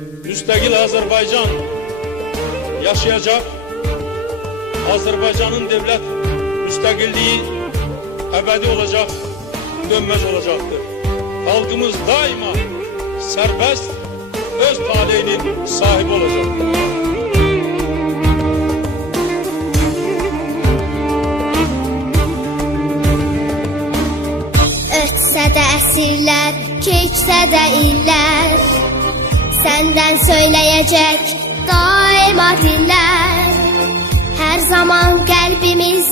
Müstakil Azerbaycan yaşayacak. Azerbaycan'ın devlet müstakilliği ebedi olacak, dönmez olacaktır. Halkımız daima serbest, öz talihinin sahibi olacaktır. Ötsə də əsrlər, keçsə də illər, səndən söyləyəcək daima dillər. Hər zaman qəlbimiz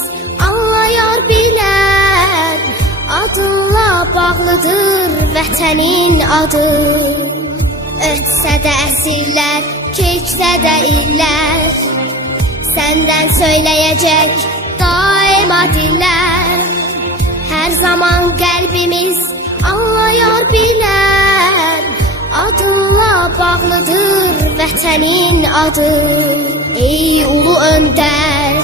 anlayar bilər, adınla bağlıdır vətənin adı. Ötsə də əsrlər, keçsə də illər, səndən söyləyəcək daima dillər. Hər zaman qəlbimiz anlayar bilər, adınla bağlıdır vətənin adı. Ey ulu öndər,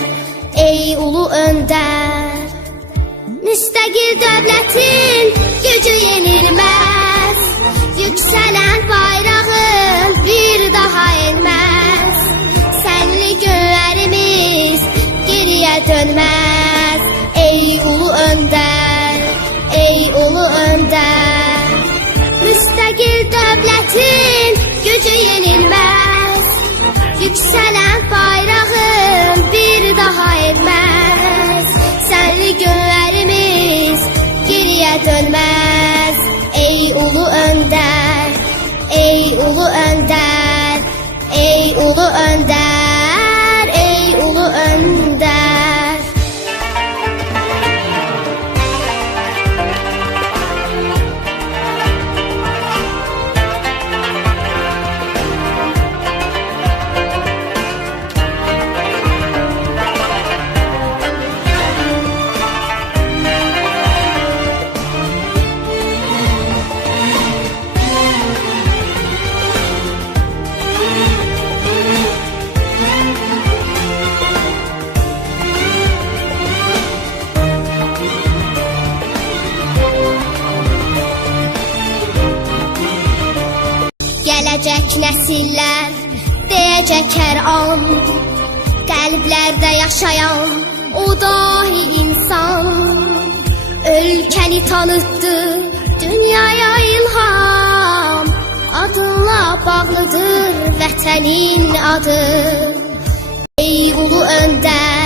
ey ulu öndər, müstəqil dövlətin gücü yenilməz, yüksələn bayrağın bir daha enməz. Sənli günlərimiz geriyə dönməz. Ey ulu öndər, ey ulu öndər, müstəqil dövlətin gücü yenilməz, yüksələn bayrağın bir daha erməz. Sənli günlərimiz geriyə dönməz. Ey ulu öndər, ey ulu öndər, ey ulu öndər, ey ulu öndər. Gələcək nəsillər deyəcək hər an, qəlblərdə yaşayan o dahi insan. Ölkəni tanıtdı dünyaya ilham, adınla bağlıdır vətənin adı. Ey ulu öndər,